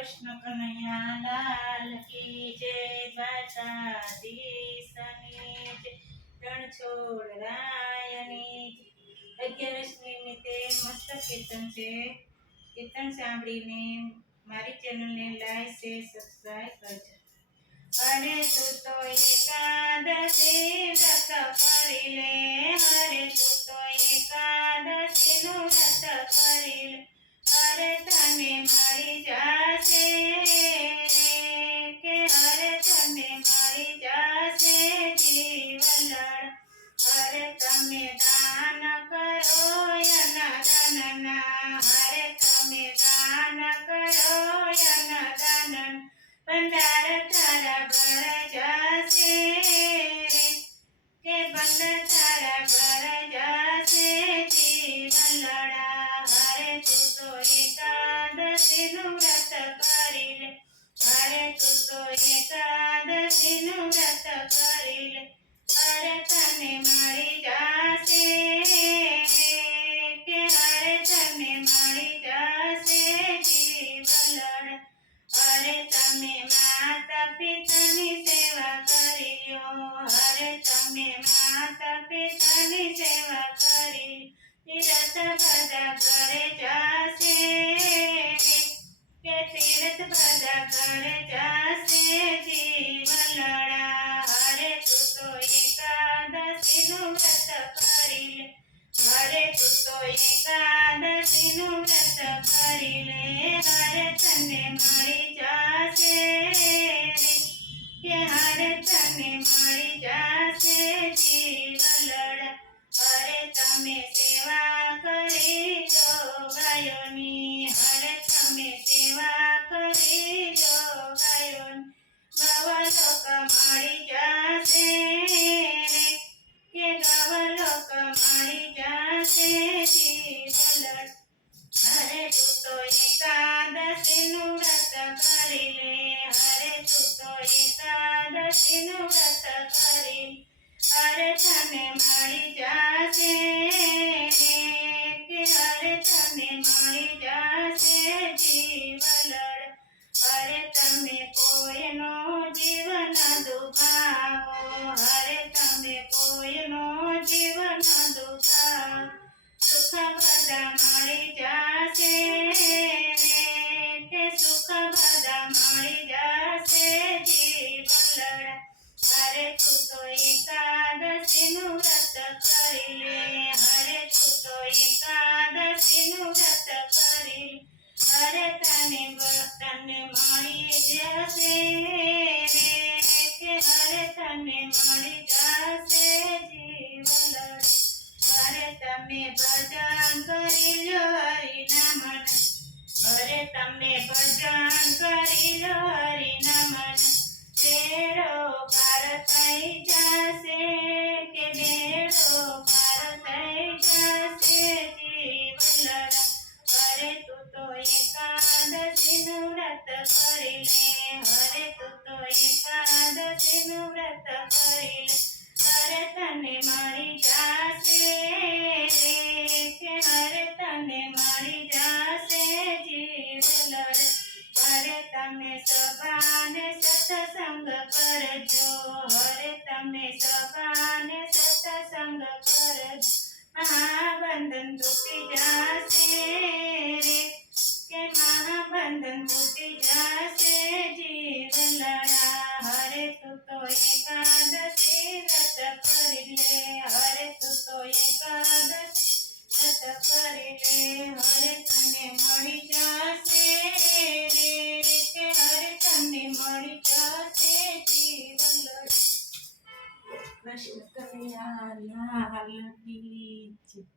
કૃષ્ણ કનૈયા લાલ કી જય દ્વારકાધીશની જય રણછોડ રાયની જય 11મી નિમિત્તે મસ્ત કીર્તન છે કીર્તન સાંભળીને મારી ચેનલને લાઈક શેર સબસ્ક્રાઇબ કરજો અરે તું તો એકાદશી વ્રત કરી લે અરે તું તો એકાદશીનું વ્રત કરી લે અરે તને મળી જશે કે અરે તને મળી જશે જીવનળ અરે તમે દાન કરો અન્નદાનના અરે તમે દાન કરો અન્નદાન ભંડાર તારા ઘર જશે કે ભંડાર તારા ઘર જશે જીવનળા અરે તું તો એકાદશીનું વ્રત કરી લે અરે તું તો એકાદશીનું વ્રત કરી લે અરે તને મળી જશે કે અરે તને મળી જશે જીવનળ અરે તમે માતા પિતાની સેવા કરી લ્યો અરે તમે માતા પિતાની સેવા કરી તીરથ બધા ઘરે જશે કે તીરથ બધા ઘરે જશે જીવનળા અરે તું તો એકાદશીનું વ્રત કરી લે અરે તું તો એકાદશીનું વ્રત કરી લે અરે તને મળી જશે કે અરે તને મળી જશે જીવનળ અરે તમે સેવા કરી લો ગાયોની અરે તમે સેવા કરી લો ગાયોની ગવલોક મળી જશે કે ગવલોક મળી જશે જીવનળ અરે તું તો એકાદશીનું વ્રત કરી લે અરે તું તો એકાદશીનું વ્રત કરી અરે તને મળી જશે કે અરે તને મળી જશે જીવનળ અરે તમે કોઈનો જીવન દુભાવો અરે તમે કોઈનો જીવન દુભાવો સુખ બધા મળી જશે કે સુખ બધા મળી જશે જીવનળ અરે તું તો એકાદશીનું વ્રત કરી લે અરે તું તો એકાદશીનું વ્રત કરી અરે તને મળી જશે કે અરે તને મળી જશે જીવનળ અરે તમે ભજન કરી લો હરિનામન અરે તમે ભજન કરી લો હરિનામન બેડો પાર થઈ જશે કે બેડો પાર થઈ જશે જીવનળ અરે તું તો એકાદશીનું વ્રત કરી લે અરે તું તો એકાદશીનું વ્રત કરી લે અરે તને મળી જશે કે અરે તને મળી જશે જીવનળ અરે તમે સભાને સત્સંગ કરજો અરે તમે સભાને સત્સંગ કરજો મહાબંધન તૂટી જશે કે મહાબંધન તૂટી જશે જીવનળા હરે તું તો એકાદશી વ્રત કરી લે હરે તું તો એકાદશી વ્રત કરી લે હરે તને મળી જશે કે હરે તને મળી જશે જીવનળ કૃષ્ણ કનૈયા લાલ કી જય